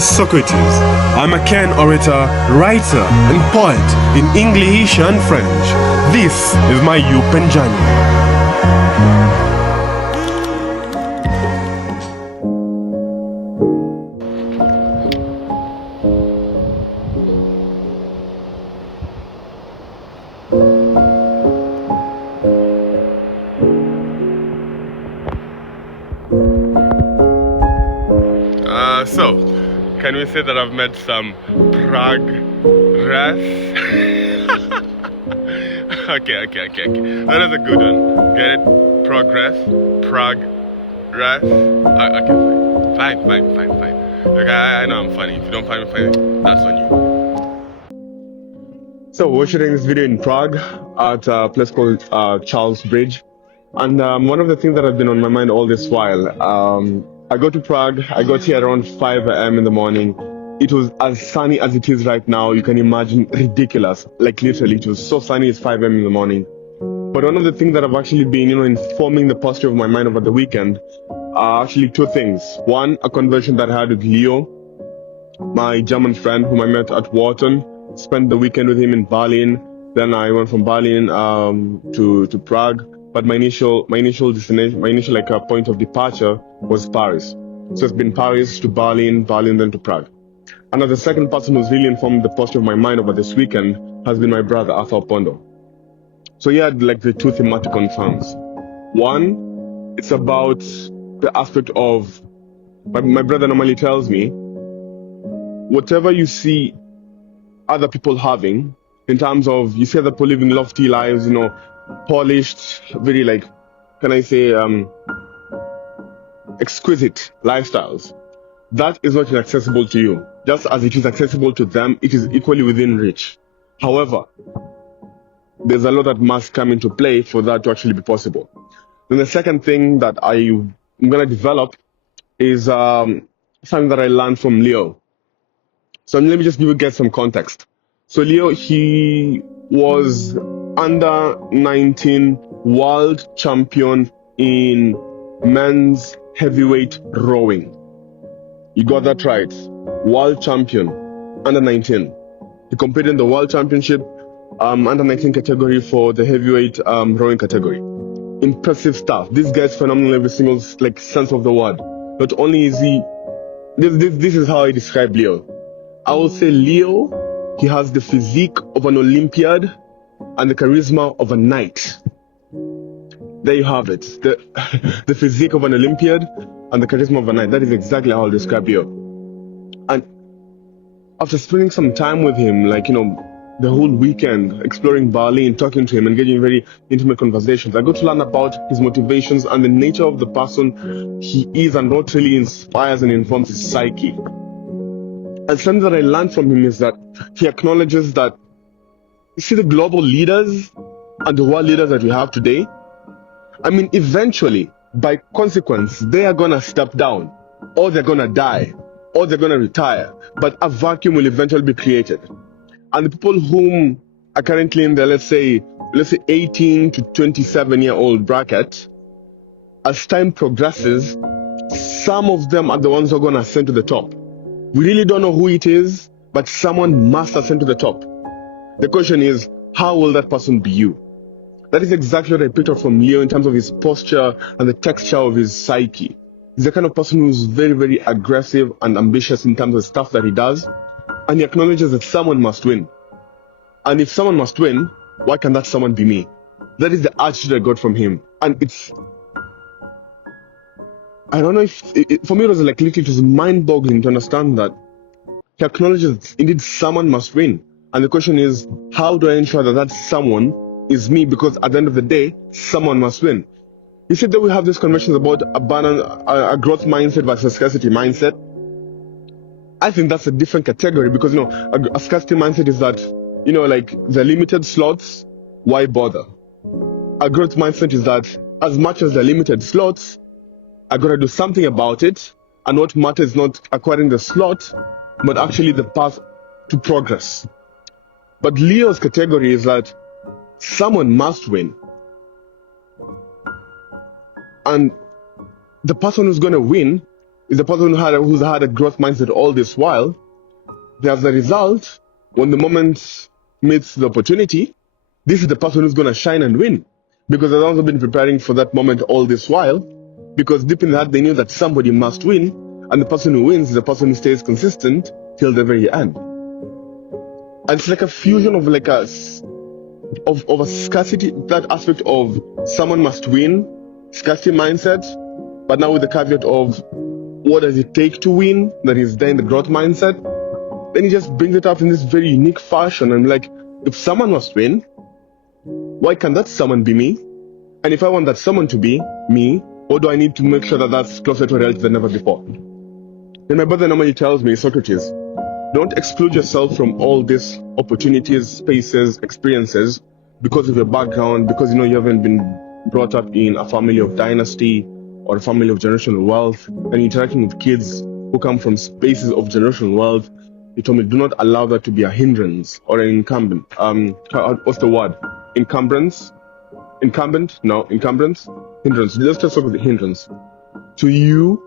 is Socrates. I'm a Ken orator, writer, and poet in English and French. This is my Yupenjani. So, can we say that I've met some progress? Okay. That is a good one. Get it? Progress? Progress? Okay, fine. Look, I know I'm funny. If you don't find me funny, that's on you. So, we're shooting this video in Prague at a place called Charles Bridge. And one of the things that has been on my mind all this while, I got to Prague, I got here around 5 a.m. in the morning. It was as sunny as it is right now. You can imagine, ridiculous. Like literally, it was so sunny, it's 5 a.m. in the morning. But one of the things that I've actually been, informing the posture of my mind over the weekend are actually two things. One, a conversation that I had with Leo, my German friend whom I met at Wharton. Spent the weekend with him in Berlin. Then I went from Berlin to Prague. But my initial destination, point of departure was Paris. So it's been Paris to Berlin then to Prague. And the second person who's really informed the posture of my mind over this weekend has been my brother, Arthur Pondo. So he had the two thematic concerns. One, it's about the aspect of, my brother normally tells me, whatever you see other people having, in terms of, you see other people living lofty lives, polished, very exquisite lifestyles. That is not inaccessible to you. Just as it is accessible to them, it is equally within reach. However, there's a lot that must come into play for that to actually be possible. Then the second thing that I'm going to develop is something that I learned from Leo. So let me just get some context. So Leo, he was under 19 world champion in men's heavyweight rowing. You got that right. World champion, under 19. He competed in the world championship under 19 category for the heavyweight rowing category. Impressive stuff. This guy's phenomenal in every single sense of the word. Not only is he, this is how I describe Leo. I will say Leo, he has the physique of an Olympiad and the charisma of a knight. There you have it. The physique of an Olympiad and the charisma of a knight. That is exactly how I'll describe Leo. And after spending some time with him, the whole weekend, exploring Berlin, talking to him, engaging in very intimate conversations, I got to learn about his motivations and the nature of the person he is and what really inspires and informs his psyche. And something that I learned from him is that he acknowledges that, you see the global leaders and the world leaders that we have today, eventually, by consequence, they are going to step down, or they're going to die, or they're going to retire, but a vacuum will eventually be created. And the people whom are currently in the, let's say 18 to 27-year-old bracket, as time progresses, some of them are the ones who are going to ascend to the top. We really don't know who it is, but someone must ascend to the top. The question is, how will that person be you? That is exactly what I picked up from Leo in terms of his posture and the texture of his psyche. He's the kind of person who's very, very aggressive and ambitious in terms of the stuff that he does. And he acknowledges that someone must win. And if someone must win, why can that someone be me? That is the attitude I got from him. And I don't know if, for me it was literally, it was mind-boggling to understand that he acknowledges that indeed someone must win. And the question is, how do I ensure that that someone is me? Because at the end of the day, someone must win. You see that we have these conversations about a growth mindset versus scarcity mindset. I think that's a different category because, a scarcity mindset is that, the limited slots, why bother? A growth mindset is that as much as the limited slots, I gotta do something about it, and what matters is not acquiring the slot, but actually the path to progress. But Leo's category is that someone must win. And the person who's going to win is the person who's had a growth mindset all this while. As a result, when the moment meets the opportunity, this is the person who's going to shine and win, because they've also been preparing for that moment all this while, because deep in that they knew that somebody must win, and the person who wins is the person who stays consistent till the very end. And it's like a fusion of like a scarcity, that aspect of someone must win, scarcity mindset, but now with the caveat of what does it take to win, that is then the growth mindset. Then he just brings it up in this very unique fashion. And like, if someone must win, why can't that someone be me? And if I want that someone to be me, or do I need to make sure that that's closer to reality than ever before? Then my brother normally tells me, Socrates, don't exclude yourself from all these opportunities, spaces, experiences because of your background, because you haven't been brought up in a family of dynasty or a family of generational wealth, and interacting with kids who come from spaces of generational wealth. He told me, do not allow that to be a hindrance or an incumbent. What's the word? Encumbrance? Encumbrance? Hindrance. Let's just talk about the hindrance. To you,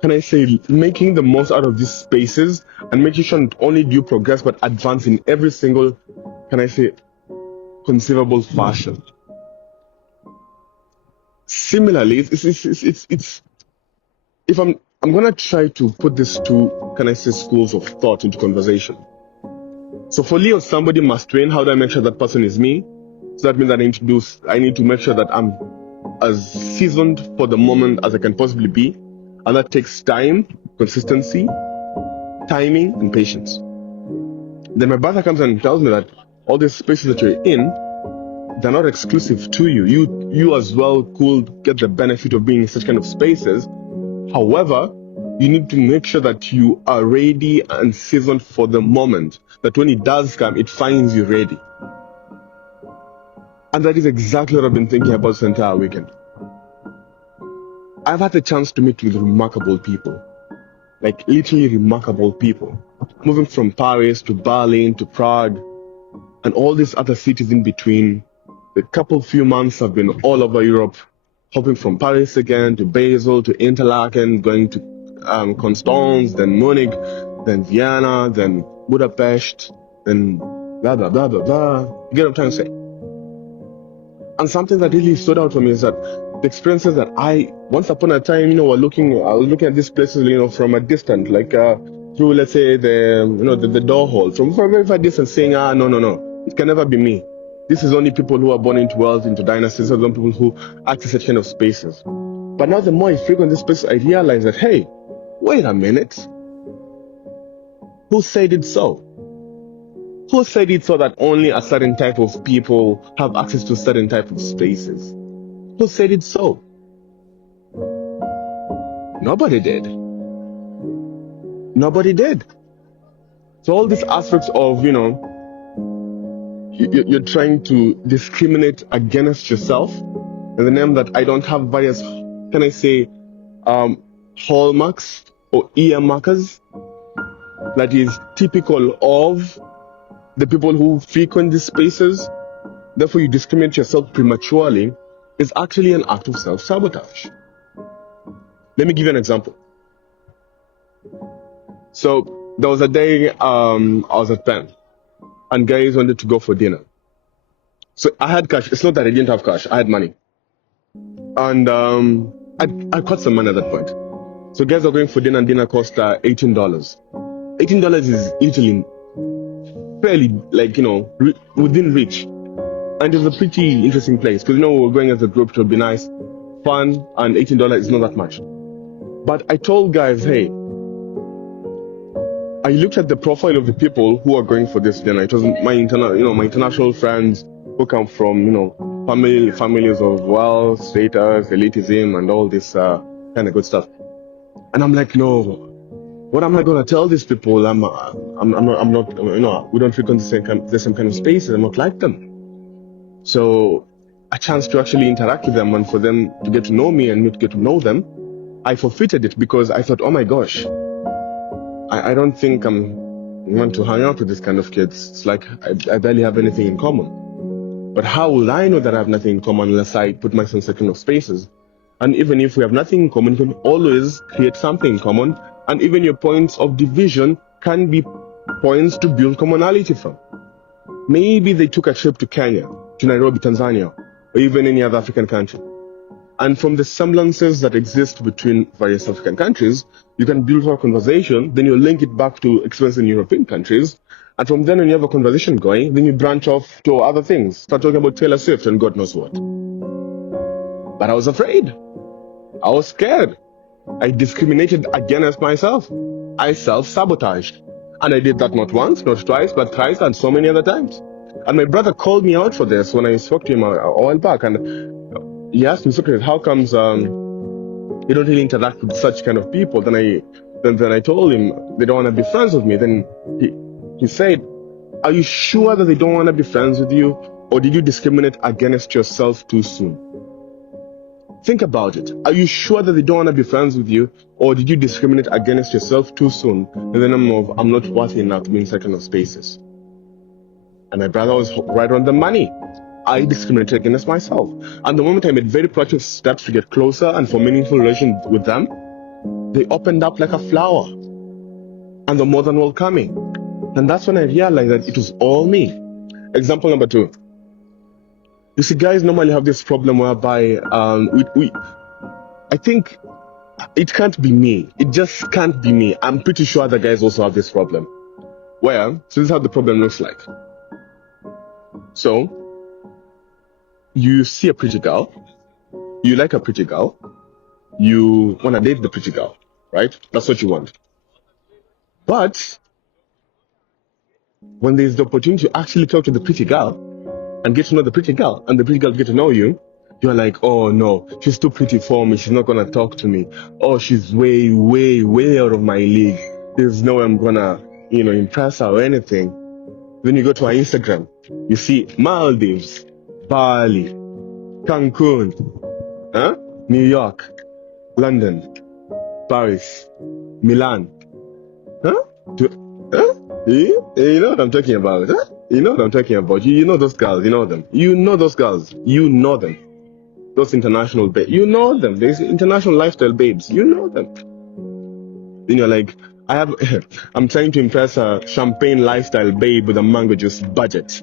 can I say, making the most out of these spaces and making sure not only do you progress, but advance in every single, can I say, conceivable fashion. Similarly, it's if I'm gonna try to put these two, can I say, schools of thought into conversation. So for Leo, somebody must win. How do I make sure that person is me? So that means I need to make sure that I'm as seasoned for the moment as I can possibly be. And that takes time, consistency, timing, and patience. Then my brother comes and tells me that all these spaces that you're in, they're not exclusive to you. You as well could get the benefit of being in such kind of spaces. However, you need to make sure that you are ready and seasoned for the moment, that when it does come, it finds you ready. And that is exactly what I've been thinking about this entire weekend. I've had the chance to meet with remarkable people, like literally remarkable people, moving from Paris to Berlin to Prague and all these other cities in between. The few months I've been all over Europe, hopping from Paris again to Basel to Interlaken, going to Constance, then Munich, then Vienna, then Budapest, then blah, blah, blah, blah, blah. You get what I'm trying to say? And something that really stood out for me is that the experiences that once upon a time, I was looking at these places, from a distance, like through, let's say, the door hole, from a very far distance, saying, no, it can never be me. This is only people who are born into wealth, into dynasties, or people who access such kind of spaces. But now the more I frequent this space, I realize that, hey, wait a minute. Who said it so? Who said it so that only a certain type of people have access to certain type of spaces? Who said it so? Nobody did. Nobody did. So all these aspects of, you're trying to discriminate against yourself in the name that I don't have various, can I say, hallmarks or ear markers that is typical of the people who frequent these spaces. Therefore, you discriminate yourself prematurely, is actually an act of self-sabotage. Let me give you an example. So there was a day I was at Penn, and guys wanted to go for dinner. So I had cash. It's not that I didn't have cash. I had money. And I caught some money at that point. So guys are going for dinner, and dinner cost $18. $18 is literally fairly, within reach. And it's a pretty interesting place, because, we're going as a group, it would be nice, fun, and $18 is not that much. But I told guys, hey, I looked at the profile of the people who are going for this dinner. It was my international friends who come from, families of wealth, status, elitism, and all this kind of good stuff. And I'm like, no, what am I gonna tell these people? I'm not, we don't frequent the same kind of spaces. I'm not like them. So a chance to actually interact with them and for them to get to know me and me to get to know them, I forfeited it because I thought, oh my gosh, I don't think I want to hang out with this kind of kids. It's like I barely have anything in common. But how will I know that I have nothing in common unless I put myself in certain kind of spaces? And even if we have nothing in common, we can always create something in common. And even your points of division can be points to build commonality from. Maybe they took a trip to Kenya, to Nairobi, Tanzania, or even any other African country. And from the semblances that exist between various African countries, you can build a conversation, then you link it back to experience in European countries. And from then, when you have a conversation going, then you branch off to other things. Start talking about Taylor Swift and God knows what. But I was afraid. I was scared. I discriminated against myself. I self-sabotaged. And I did that not once, not twice, but thrice and so many other times. And my brother called me out for this when I spoke to him a while back. And he asked me, Socrates, how comes you don't really interact with such kind of people? Then I told him they don't want to be friends with me. Then he said, are you sure that they don't want to be friends with you? Or did you discriminate against yourself too soon? Think about it. Are you sure that they don't want to be friends with you? Or did you discriminate against yourself too soon? And then I'm not worthy enough to be in such kind of spaces. And my brother was right on the money. I discriminated against myself. And the moment I made very proactive steps to get closer and for meaningful relations with them, they opened up like a flower. And they're more than welcoming. And that's when I realized that it was all me. Example number 2. You see, guys normally have this problem whereby I think it can't be me. It just can't be me. I'm pretty sure other guys also have this problem. So this is how the problem looks like. So, you see a pretty girl, you like a pretty girl, you want to date the pretty girl, right? That's what you want. But when there's the opportunity to actually talk to the pretty girl and get to know the pretty girl, and the pretty girl get to know you, you're like, oh no, she's too pretty for me, she's not going to talk to me. Oh, she's way, way, way out of my league. There's no way I'm going to, impress her or anything. Then you go to her Instagram, you see Maldives, Bali, Cancun, New York, London, Paris, Milan. You know what I'm talking about, huh? You know what I'm talking about. You know those girls, you know them. You know those girls, you know them. Those international babes, you know them. There's international lifestyle babes, you know them. Then you're like, I'm trying to impress a champagne lifestyle babe with a mango juice budget.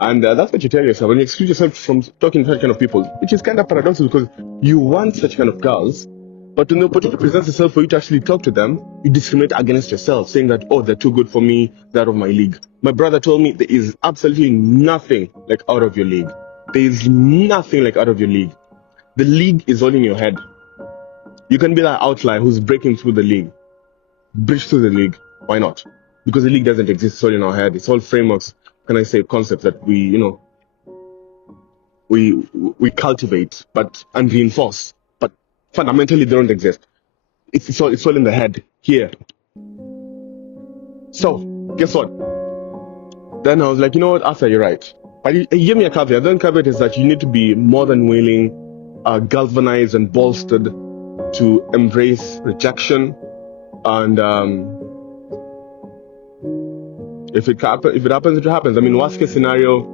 And that's what you tell yourself. And you exclude yourself from talking to such kind of people, which is kind of paradoxical because you want such kind of girls, but when the opportunity presents itself for you to actually talk to them, you discriminate against yourself, saying that, oh, they're too good for me, they're out of my league. My brother told me there is absolutely nothing like out of your league. There is nothing like out of your league. The league is all in your head. You can be that outlier who's breaking through the league. Breach through the league. Why not? Because the league doesn't exist, it's all in our head. It's all frameworks, concepts that we cultivate and reinforce. But fundamentally they don't exist. It's all in the head here. So guess what? Then I was like, you know what, Arthur, you're right. But he gave me a caveat. Then caveat is that you need to be more than willing, galvanized and bolstered to embrace rejection. And if it happens, it happens. I mean, worst case scenario,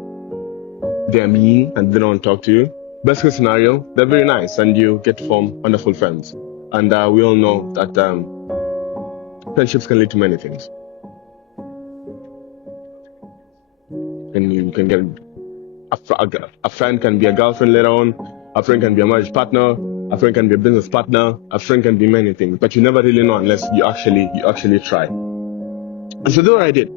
they're mean and they don't talk to you. Best case scenario, they're very nice and you get to form wonderful friends. And we all know that friendships can lead to many things. And you can get a friend can be a girlfriend later on, a friend can be a marriage partner, a friend can be a business partner, a friend can be many things, but you never really know unless you actually try. And so that's what I did.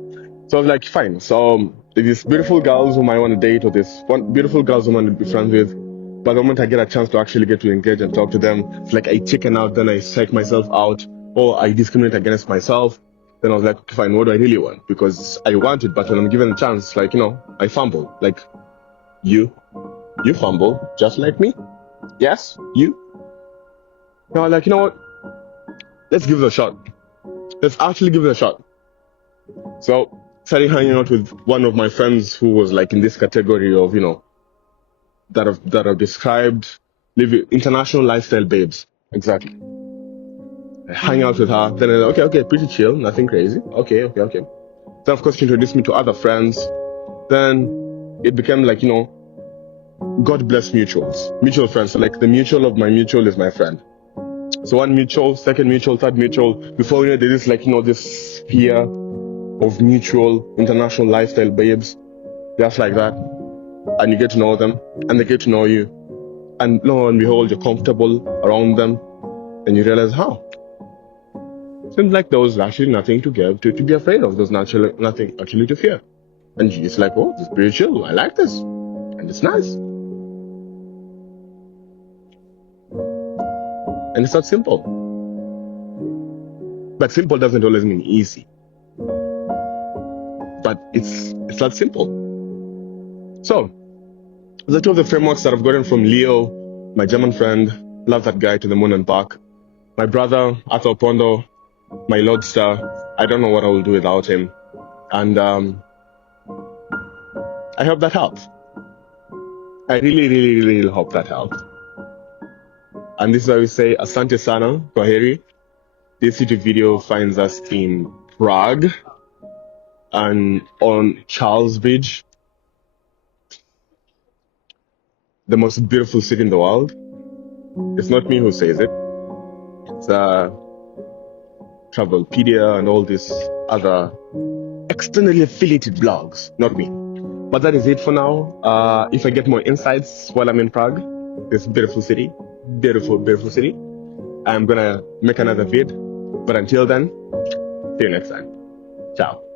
So I was like, fine. So there's these beautiful girls whom I want to date, or this one beautiful girls whom I want to be friends with. But the moment I get a chance to actually get to engage and talk to them, it's like I chicken out, then I psych myself out, or I discriminate against myself. Then I was like, okay, fine, what do I really want? Because I want it, but when I'm given a chance, like, I fumble. Like, you fumble just like me. Yes, you. Now I'm like, you know what? Let's give it a shot. Let's actually give it a shot. So, started hanging out with one of my friends who was like in this category of, that I've described, international lifestyle babes. Exactly. I hang out with her, then I'm like, okay, pretty chill, nothing crazy. Okay. Then of course she introduced me to other friends. Then it became like, God bless mutuals. Mutual friends. So like the mutual of my mutual is my friend. So one mutual, second mutual, third mutual. Before you know, there is like, this sphere of mutual international lifestyle babes. Just like that. And you get to know them and they get to know you. And lo and behold, you're comfortable around them. And you realize, seems like there was actually nothing to be afraid of. There's nothing actually to fear. And it's like, oh, this is pretty chill. I like this. And it's nice. And it's not simple. But simple doesn't always mean easy. But it's not simple. So, the two of the frameworks that I've gotten from Leo, my German friend, love that guy to the moon and back. My brother, Arthur Pondo, my lodestar, I don't know what I will do without him. And I hope that helps. I really, really, really hope that helps. And this is why we say Asante Sana, Kwaheri. This YouTube video finds us in Prague and on Charles Bridge, the most beautiful city in the world. It's not me who says it. It's Travelpedia and all these other externally affiliated blogs, not me. But that is it for now. If I get more insights while I'm in Prague, this beautiful city, beautiful, beautiful city, I'm gonna make another vid. But until then, see you next time. Ciao.